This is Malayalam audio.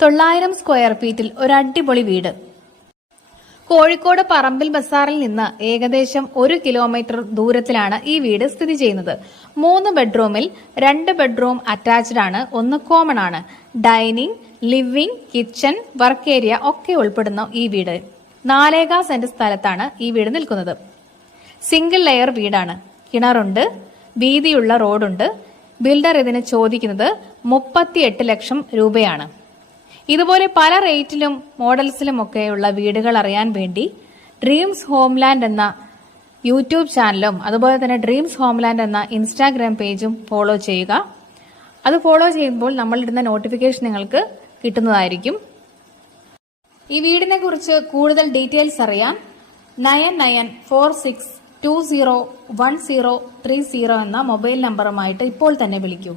900 സ്ക്വയർ ഫീറ്റിൽ ഒരു അടിപൊളി വീട്. കോഴിക്കോട് പറമ്പിൽ ബസാറിൽ നിന്ന് ഏകദേശം 1 കിലോമീറ്റർ ദൂരത്തിലാണ് ഈ വീട് സ്ഥിതി ചെയ്യുന്നത്. 3 ബെഡ്റൂമിൽ 2 ബെഡ്റൂം അറ്റാച്ച്ഡ് ആണ്, 1 കോമൺ ആണ്. Dining, living, kitchen, work area ഒക്കെ ഉൾപ്പെടുന്ന ഈ വീട് 4.25 സെന്റ് സ്ഥലത്താണ് ഈ വീട് നിൽക്കുന്നത്. സിംഗിൾ ലെയർ വീടാണ്. കിണറുണ്ട്, വീതിയുള്ള റോഡുണ്ട്. ബിൽഡർ ഇതിന് ചോദിക്കുന്നത് 38 ലക്ഷം രൂപയാണ്. ഇതുപോലെ പല റേറ്റിലും മോഡൽസിലും ഒക്കെയുള്ള വീടുകൾ അറിയാൻ വേണ്ടി ഡ്രീംസ് ഹോംലാൻഡ് എന്ന യൂട്യൂബ് ചാനലും അതുപോലെ തന്നെ ഡ്രീംസ് ഹോംലാൻഡ് എന്ന ഇൻസ്റ്റാഗ്രാം പേജും ഫോളോ ചെയ്യുക. അത് ഫോളോ ചെയ്യുമ്പോൾ നമ്മളിടുന്ന നോട്ടിഫിക്കേഷൻ നിങ്ങൾക്ക് കിട്ടുന്നതായിരിക്കും. ഈ വീടിനെ കുറിച്ച് കൂടുതൽ ഡീറ്റെയിൽസ് അറിയാൻ 9946201030 എന്ന മൊബൈൽ നമ്പറുമായിട്ട് ഇപ്പോൾ തന്നെ വിളിക്കൂ.